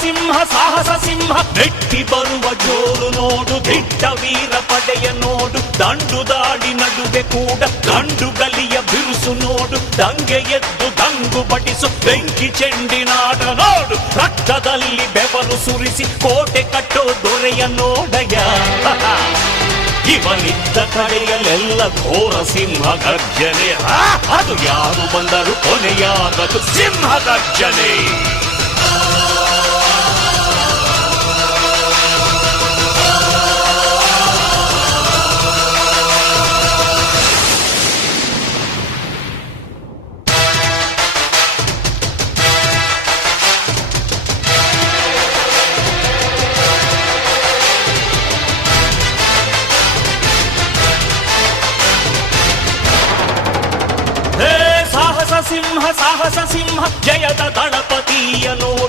ಸಿಂಹ ಸಾಹಸ ಸಿಂಹ ನೆಟ್ಟಿ ಬರುವ ಜೋರು ನೋಡು, ದಿಟ್ಟ ವೀರ ಪಡೆಯ ನೋಡು, ದಂಡು ದಾಡಿ ನಡುವೆ ಕೂಡ ಗಂಡು ಗಲಿಯ ಬಿರುಸು ನೋಡು, ದಂಗೆ ಎದ್ದು ದಂಗು ಬಡಿಸು ಬೆಂಕಿ ಚೆಂಡಿನಾಟ ನೋಡು, ರಕ್ತದಲ್ಲಿ ಬೆವರು ಸುರಿಸಿ ಕೋಟೆ ಕಟ್ಟೋ ದೊರೆಯ ನೋಡಯ. ಇವನಿದ್ದ ಕಡೆಯಲ್ಲೆಲ್ಲ ಘೋರ ಸಿಂಹ ಗರ್ಜನೆ, ಅದು ಯಾರು ಬಂದರು ಕೊನೆಯಾಗದು ಸಿಂಹ ಗರ್ಜನೆ. ಸಾಹಸ ಸಿಂಹ ಜಯದ ದಳಪತಿಯ ನೋಡು,